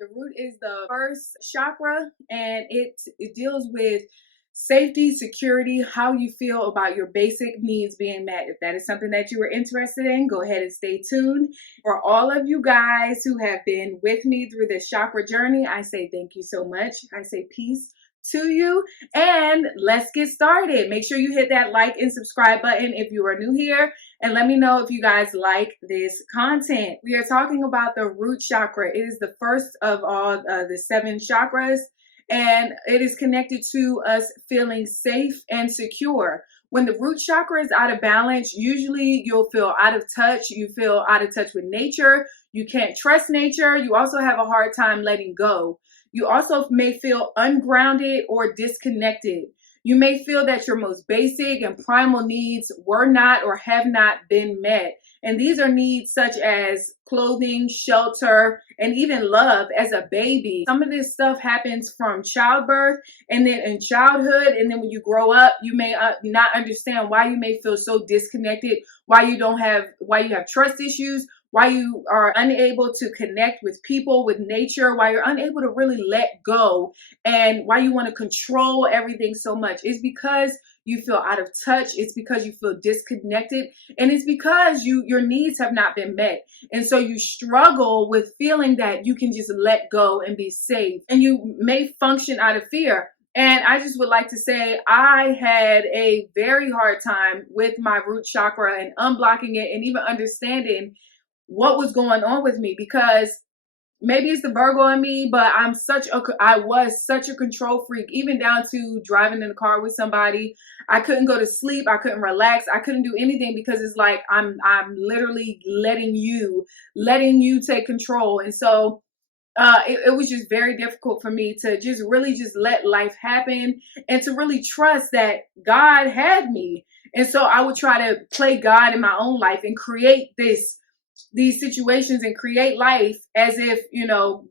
The root is the first chakra, and it deals with safety, security, how you feel about your basic needs being met. If that is something that you are interested in, go ahead and stay tuned. For all of you guys who have been with me through this chakra journey, I say thank you so much. I say peace to you, and let's get started. Make sure you hit that like and subscribe button if you are new here, and let me know if you guys like this content. We are talking about the root chakra. It is the first of all the 7 chakras, and it is connected to us feeling safe and secure. When the root chakra is out of balance, usually you'll feel out of touch. You feel out of touch with nature. You can't trust nature. You also have a hard time letting go. You also may feel ungrounded or disconnected. You may feel that your most basic and primal needs were not or have not been met. And these are needs such as clothing, shelter, and even love as a baby. Some of this stuff happens from childbirth and then in childhood. And then when you grow up, you may not understand why you may feel so disconnected, why you have trust issues, why you are unable to connect with people, with nature, why you're unable to really let go, and why you want to control everything so much. It's because you feel out of touch. It's because you feel disconnected, and it's because your needs have not been met. And so you struggle with feeling that you can just let go and be safe, and you may function out of fear. And I just would like to say I had a very hard time with my root chakra and unblocking it and even understanding what was going on with me, because maybe it's the Virgo in me, but I was such a control freak, even down to driving in the car with somebody. I couldn't go to sleep. I couldn't relax. I couldn't do anything because it's like I'm literally letting you take control. And so it was just very difficult for me to just really just let life happen and to really trust that God had me. And so I would try to play God in my own life and create these situations and create life as if,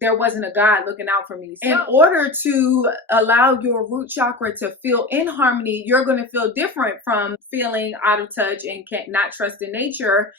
there wasn't a God looking out for me. So, in order to allow your root chakra to feel in harmony, you're going to feel different from feeling out of touch and can't not trust in nature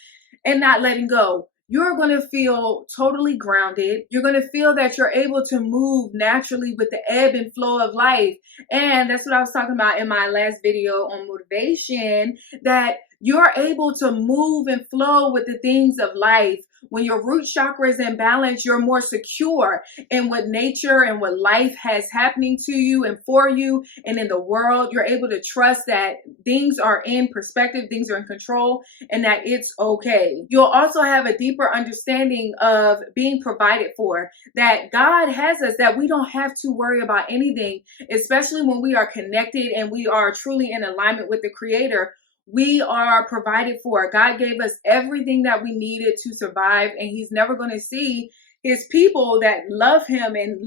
and not letting go. You're going to feel totally grounded. You're going to feel that you're able to move naturally with the ebb and flow of life. And that's what I was talking about in my last video on motivation, that you're able to move and flow with the things of life. When your root chakra is in balance, you're more secure in what nature and what life has happening to you and for you and in the world. You're able to trust that things are in perspective, things are in control, and that it's okay. You'll also have a deeper understanding of being provided for, that God has us, that we don't have to worry about anything, especially when we are connected and we are truly in alignment with the Creator. We are provided for. God gave us everything that we needed to survive, and He's never going to see His people that love Him and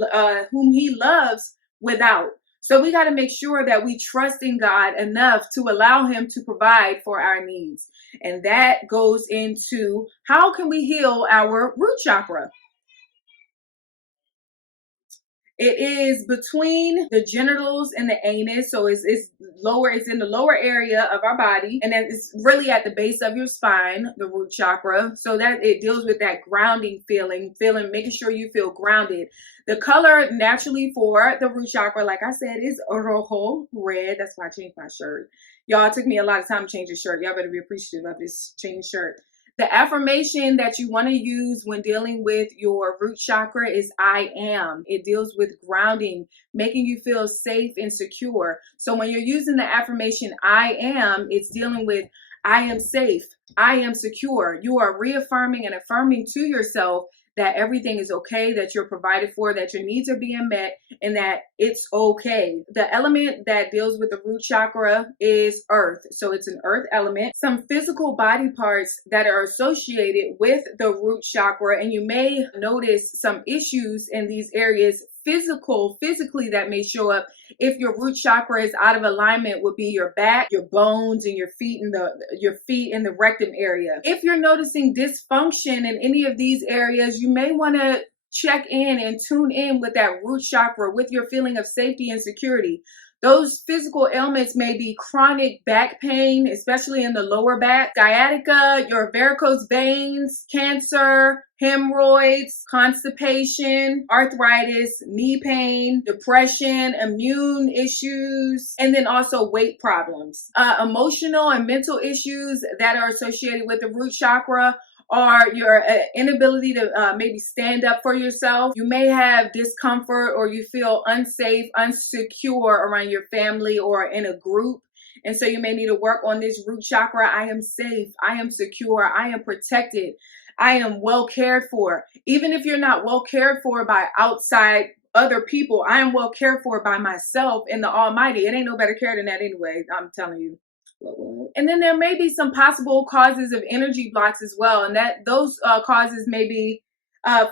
whom He loves without. So we got to make sure that we trust in God enough to allow Him to provide for our needs. And that goes into how can we heal our root chakra? It is between the genitals and the anus. So it's lower, it's in the lower area of our body. And then it's really at the base of your spine, the root chakra. So that it deals with that grounding feeling, making sure you feel grounded. The color naturally for the root chakra, like I said, is rojo, red. That's why I changed my shirt. Y'all, it took me a lot of time to change the shirt. Y'all better be appreciative of this changed shirt. The affirmation that you want to use when dealing with your root chakra is I am. It deals with grounding, making you feel safe and secure. So when you're using the affirmation I am, it's dealing with I am safe, I am secure. You are reaffirming and affirming to yourself that everything is okay, that you're provided for, that your needs are being met, and that it's okay. The element that deals with the root chakra is earth. So it's an earth element. Some physical body parts that are associated with the root chakra, and you may notice some issues in these areas physically that may show up if your root chakra is out of alignment would be your back, your bones, and your feet in the rectum area. If you're noticing dysfunction in any of these areas, you may want to check in and tune in with that root chakra, with your feeling of safety and security. Those physical ailments may be chronic back pain, especially in the lower back, sciatica, your varicose veins, cancer, hemorrhoids, constipation, arthritis, knee pain, depression, immune issues, and then also weight problems. Emotional and mental issues that are associated with the root chakra or your inability to maybe stand up for yourself. You may have discomfort or you feel unsafe, unsecure around your family or in a group. And so you may need to work on this root chakra. I am safe. I am secure. I am protected. I am well cared for. Even if you're not well cared for by outside other people, I am well cared for by myself and the Almighty. It ain't no better care than that anyway. I'm telling you. And then there may be some possible causes of energy blocks as well. And that those causes may be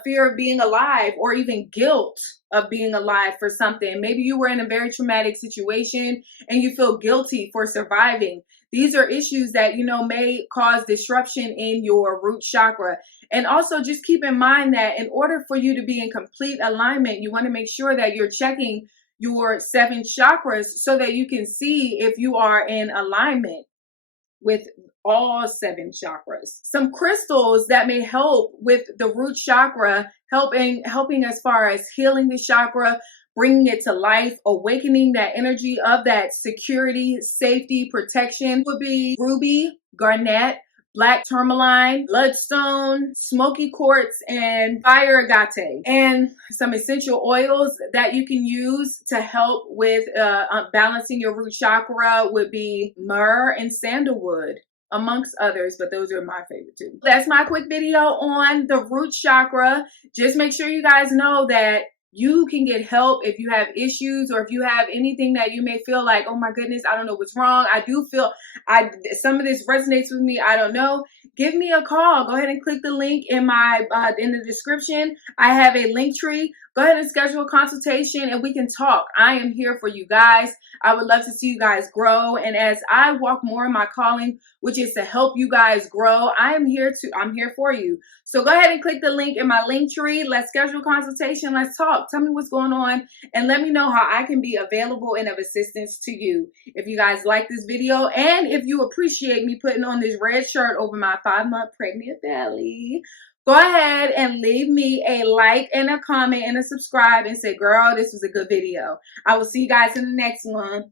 fear of being alive or even guilt of being alive for something. Maybe you were in a very traumatic situation and you feel guilty for surviving. These are issues that, you know, may cause disruption in your root chakra. And also just keep in mind that in order for you to be in complete alignment, you want to make sure that you're checking your 7 chakras so that you can see if you are in alignment with all 7 chakras. Some crystals that may help with the root chakra, helping as far as healing the chakra, bringing it to life, awakening that energy of that security, safety, protection would be ruby, garnet, black tourmaline, bloodstone, smoky quartz, and fire agate. And some essential oils that you can use to help with balancing your root chakra would be myrrh and sandalwood, amongst others, but those are my favorite too. That's my quick video on the root chakra. Just make sure you guys know that you can get help if you have issues or if you have anything that you may feel like, oh my goodness, I don't know what's wrong. I do feel some of this resonates with me. I don't know. Give me a call. Go ahead and click the link in my in the description. I have a link tree. Go ahead and schedule a consultation and we can talk. I am here for you guys. I would love to see you guys grow. And as I walk more in my calling, which is to help you guys grow, I'm here for you. So go ahead and click the link in my link tree. Let's schedule a consultation. Let's talk. Tell me what's going on and let me know how I can be available and of assistance to you. If you guys like this video and if you appreciate me putting on this red shirt over my 5-month pregnant belly, go ahead and leave me a like and a comment and a subscribe and say, girl, this was a good video. I will see you guys in the next one.